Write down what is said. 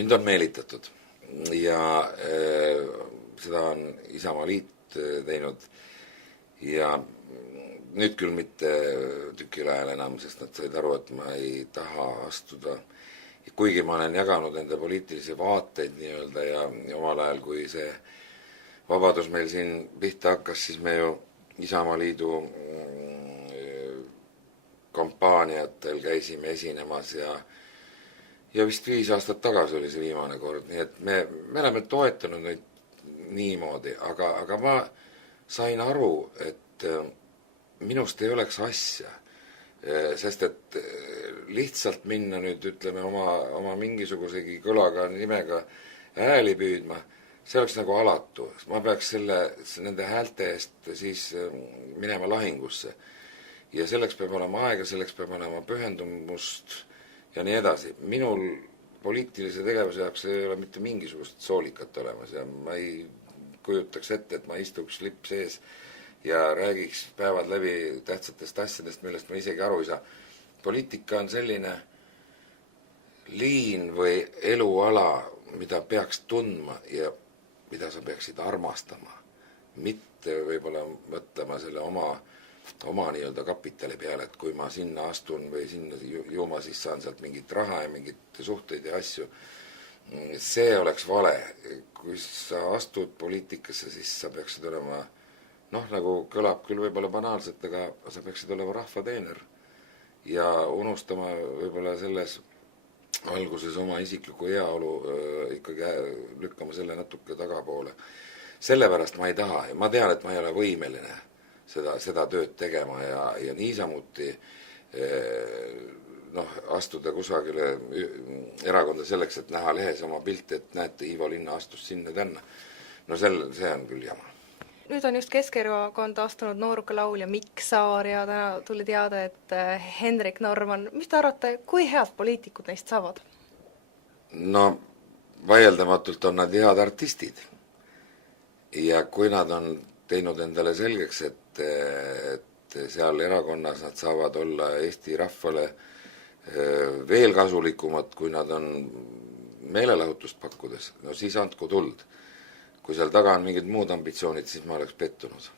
Mind on meelitatud ja seda on Isamaaliit teinud ja nüüd küll mitte tükil ajal enam, sest nad said aru, et ma ei taha astuda. Kuigi ma olen jaganud enda poliitilisi vaateid nii-öelda ja omal ajal, kui see vabadus meil siin pihta hakkas, siis me ju Isamaaliidu kampaaniatel käisime esinemas ja vist 5 aastat tagasi oli see viimane kord, nii et me oleme toetanud neid niimoodi, aga ma sain aru, et minust ei oleks asja, sest et lihtsalt minna nüüd, ütleme, oma mingisugusegi kõlaga nimega hääli püüdma, see oleks nagu alatu. Ma peaks nende häälte eest siis minema lahingusse. Ja selleks peab olema aega, selleks peab olema pühendumust ja nii edasi. Minul poliitilise tegevuse jaoks ei ole mitte mingisugust soolikat olemas ja ma ei kujutaks ette, et ma istuks lipp sees ja räägiks päevad läbi tähtsatest asjadest, millest ma isegi aru ei saa. Poliitika on selline liin või eluala, mida peaks tundma ja mida sa peaksid armastama. Mitte võib-olla mõtlema selle oma nii-öelda kapitali peale, et kui ma sinna astun või sinna juuma, siis saan sealt mingit raha ja mingit suhteid ja asju. See oleks vale. Kui sa astud poliitikasse, siis sa peaksid olema, nagu kõlab küll võib-olla banaalselt, aga sa peaksid olema rahvateener ja unustama võib-olla selles alguses oma isikliku heaolu ikkagi lükkama selle natuke tagapoole. Sellepärast ma ei taha ja ma tean, et ma ei ole võimeline seda tööd tegema ja niisamuti astuda kusagile erakonda selleks, et näha lehes oma pilti, et näete, Ivo Linna astus sinna tänna. See on küll jama. Nüüd on just Keskerakonna astunud nooruka laulja Mikk Saar ja täna tuli teada, et Hendrik Norman. Mis te arvate, kui head poliitikud neist saavad? Vaieldamatult on nad head artistid. Ja kui nad on teinud endale selgeks, et seal erakonnas nad saavad olla Eesti rahvale veel kasulikumad, kui nad on meelelahutust pakkudes, siis andku tuld. Kui seal taga on mingid muud ambitsioonid, siis ma oleks pettunud.